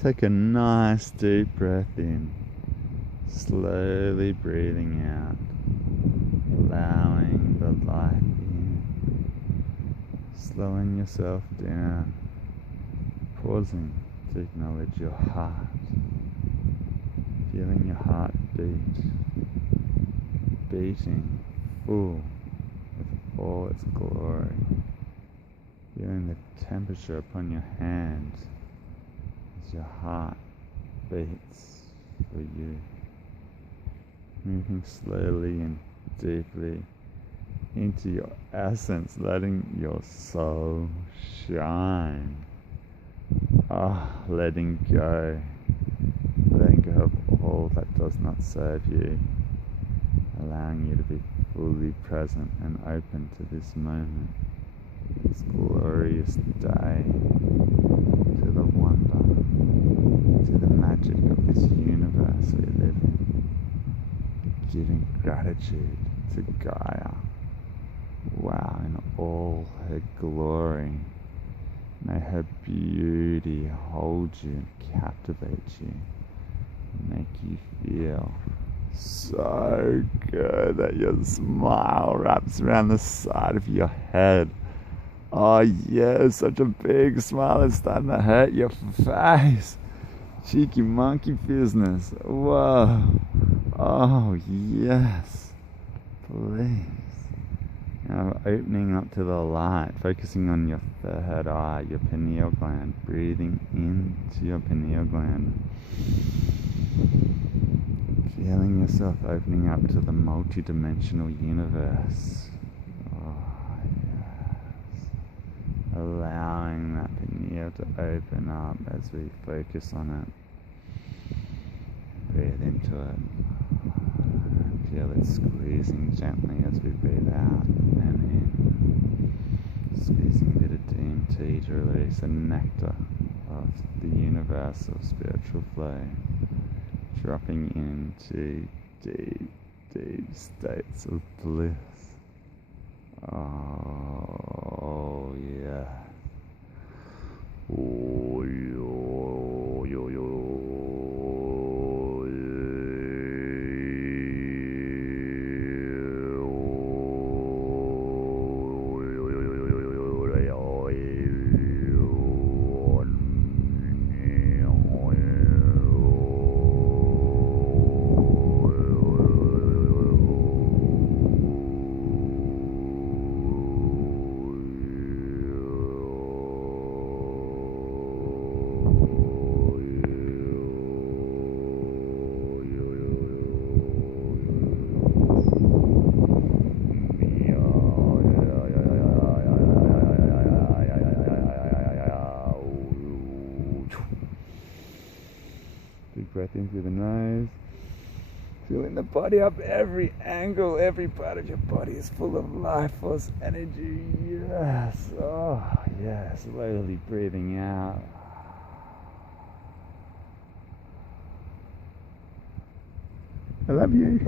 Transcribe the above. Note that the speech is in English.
Take a nice deep breath in, slowly breathing out, allowing the light in, slowing yourself down, pausing to acknowledge your heart, feeling your heart beating full with all its glory, feeling the temperature upon your hand as your heart beats for you, moving slowly and deeply into your essence, letting your soul shine. Letting go of all that does not serve you, allowing you to be fully present and open to this moment, this glorious day, to the wonder, to the magic of this universe we live in, giving gratitude to Gaia. Wow, in all her glory. May her beauty hold you and captivate you, make you feel so good that your smile wraps around the side of your head. Oh yeah, such a big smile is starting to hurt your face. Cheeky monkey business. Whoa. Oh yes. Please. Now opening up to the light, focusing on your third eye, your pineal gland, breathing into your pineal gland. Feeling yourself opening up to the multi-dimensional universe. Oh yes. Allowing that pineal to open up as we focus on it. Breathe into it. Feel it squeezing gently as we breathe out and in. Squeezing a bit of DMT to release the nectar of the universal spiritual flow. Dropping into deep, deep states of bliss. Oh yeah. Oh yo yo yo. Big breath in through the nose. Feeling the body up every angle, every part of your body is full of life force energy. Yes. Oh, yes. Slowly breathing out. I love you.